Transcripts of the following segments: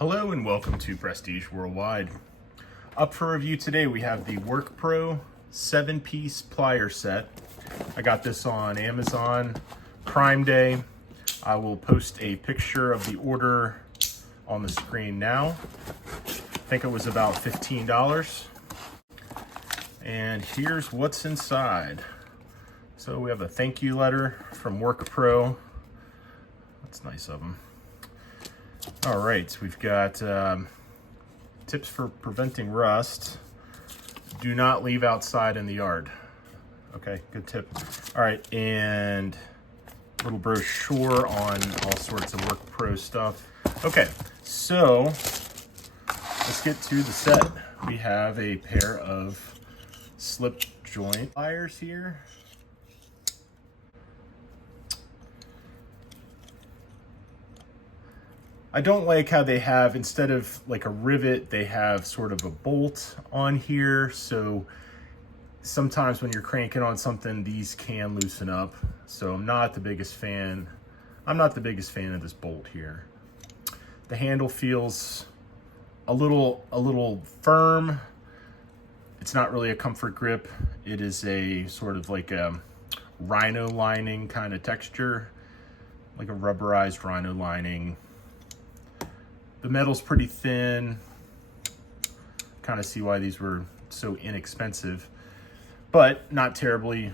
Hello and welcome to Prestige Worldwide. Up for review today we have the Workpro 7-piece plier set. I got this on Amazon Prime Day. I will post a picture of the order on the screen now. I think it was about $15. And here's what's inside. So we have a thank you letter from Workpro. That's nice of them. All right, we've got tips for preventing rust. Do not leave outside in the yard. Okay, good tip. All right, and a little brochure on all sorts of Workpro stuff. Okay, so let's get to the set. We have a pair of slip joint pliers here. I don't like how they have, instead of like a rivet, they have sort of a bolt on here. So sometimes when you're cranking on something, these can loosen up. So I'm not the biggest fan. I'm not the biggest fan of this bolt here. The handle feels a little firm. It's not really a comfort grip. It is a sort of like a rhino lining kind of texture, like a rubberized rhino lining. The metal's pretty thin. Kind of see why these were so inexpensive, but not terribly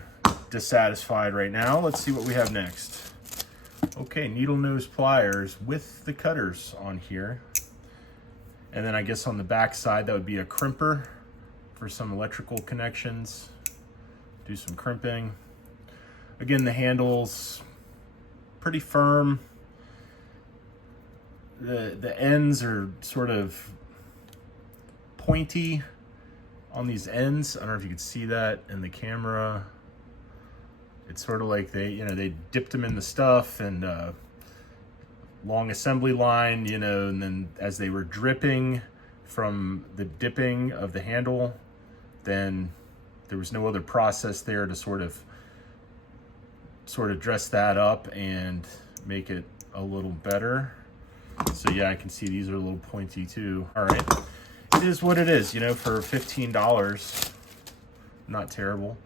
dissatisfied right now. Let's see what we have next. Okay, needle nose pliers with the cutters on here. And then I guess on the back side, that would be a crimper for some electrical connections. Do some crimping. Again, the handle's pretty firm. The ends are sort of pointy on these ends. I don't know if you can see that in the camera. It's sort of like they dipped them in the stuff and long assembly line, and then as they were dripping from the dipping of the handle, then there was no other process there to sort of dress that up and make it a little better. So yeah, I can see these are a little pointy too. All right, it is what it is, for $15, not terrible.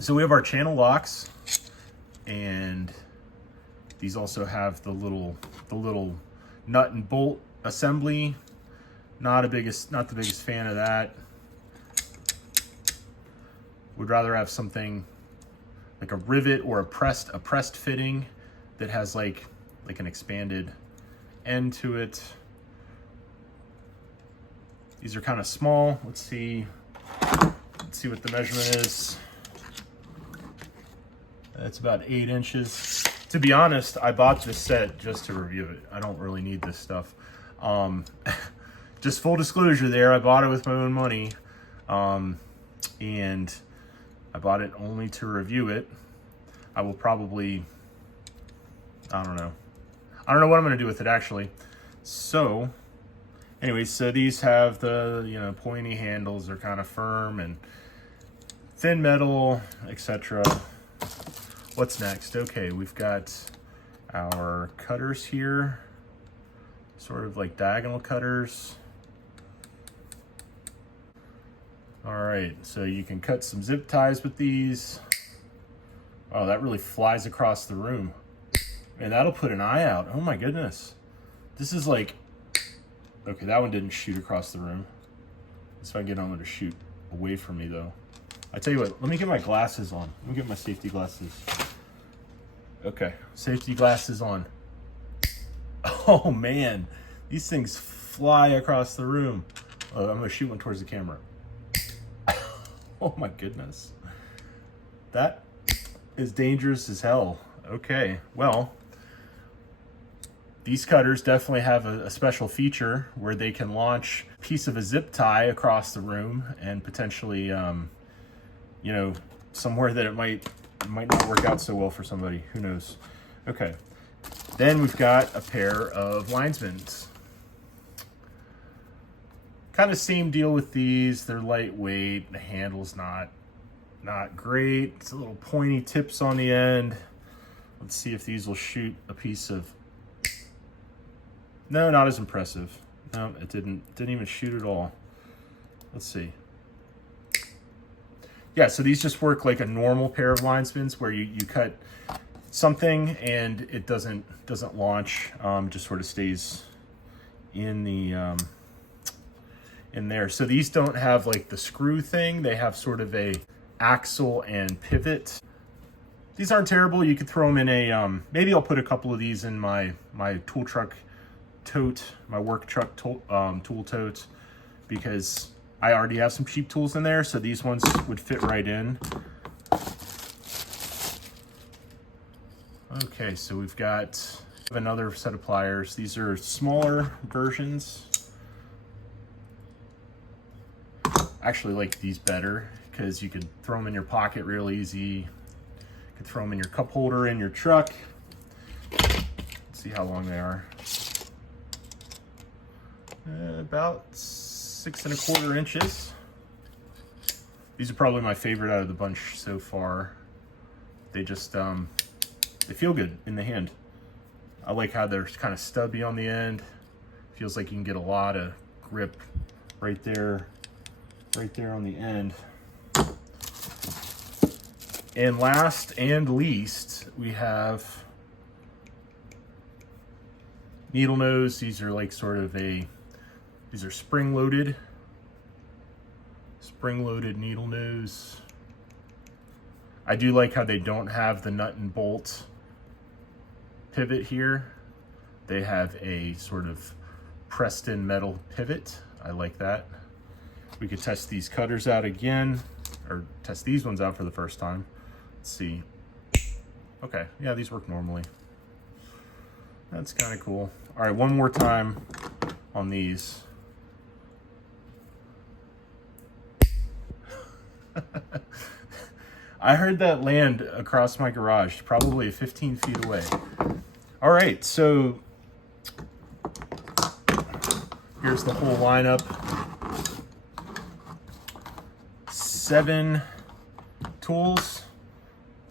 So we have our channel locks, and these also have the little nut and bolt assembly. Not the biggest fan of that. Would rather have something like a rivet or a pressed fitting that has like an expanded end to it. These are kind of small. Let's see what the measurement is. That's about 8 inches. To be honest, I bought this set just to review it. I don't really need this stuff. Just full disclosure there, I bought it with my own money. And I bought it only to review it. I will probably, I don't know what I'm gonna do with it actually. So anyways, so these have the pointy handles. They're kind of firm and thin metal, etc. What's next? Okay, we've got our cutters here, sort of like diagonal cutters. All right, so you can cut some zip ties with these. Oh, that really flies across the room. Man, that'll put an eye out. Oh my goodness. This is like, okay, that one didn't shoot across the room. Let's try and get on to shoot away from me though. I tell you what, let me get my glasses on. Let me get my safety glasses. Okay, safety glasses on. Oh man, these things fly across the room. Oh, I'm gonna shoot one towards the camera. Oh my goodness. That is dangerous as hell. Okay, well, these cutters definitely have a special feature where they can launch a piece of a zip tie across the room and potentially, somewhere that it might not work out so well for somebody. Who knows? Okay. Then we've got a pair of linesmans. Kind of same deal with these. They're lightweight. The handle's not great. It's a little pointy tips on the end. Let's see if these will shoot a piece of No, not as impressive. No, it didn't even shoot at all. Let's see. Yeah, so these just work like a normal pair of line spins where you cut something and it doesn't launch, just sort of stays in the in there. So these don't have like the screw thing. They have sort of a axle and pivot. These aren't terrible. You could throw them in a, maybe I'll put a couple of these in my tool truck tote, my work truck tool tote, because I already have some cheap tools in there, so these ones would fit right in. Okay, so we've got another set of pliers. These are smaller versions. I actually like these better because you could throw them in your pocket real easy. You could throw them in your cup holder in your truck. Let's see how long they are. About 6 1/4 inches. These are probably my favorite out of the bunch so far. They just, they feel good in the hand. I like how they're kind of stubby on the end. Feels like you can get a lot of grip right there on the end. And last and least, we have needle nose. These are like sort of these are spring-loaded needle nose. I do like how they don't have the nut and bolt pivot here. They have a sort of pressed in metal pivot. I like that. We could test these cutters out again, or test these ones out for the first time. Let's see. Okay, yeah, these work normally. That's kind of cool. All right, one more time on these. I heard that land across my garage, probably 15 feet away. All right, so here's the whole lineup. 7 tools.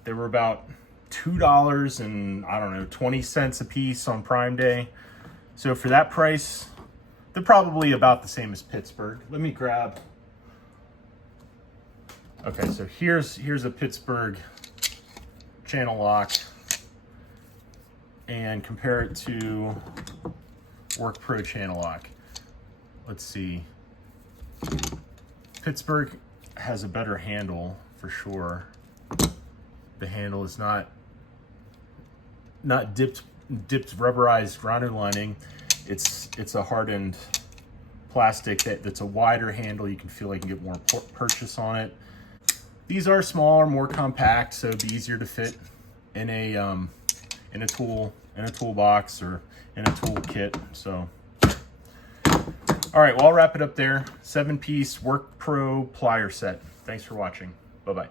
They were about $2 and I don't know, 20 cents a piece on Prime Day. So for that price, they're probably about the same as Pittsburgh. Let me grab. Okay, so here's a Pittsburgh channel lock and compare it to Workpro channel lock. Let's see. Pittsburgh has a better handle for sure. The handle is not dipped rubberized rhino lining. It's a hardened plastic that's a wider handle. You can feel like you can get more purchase on it. These are smaller, more compact, so it'd be easier to fit in a toolbox or in a tool kit. So, all right, well, I'll wrap it up there. 7-piece Workpro plier set. Thanks for watching. Bye-bye.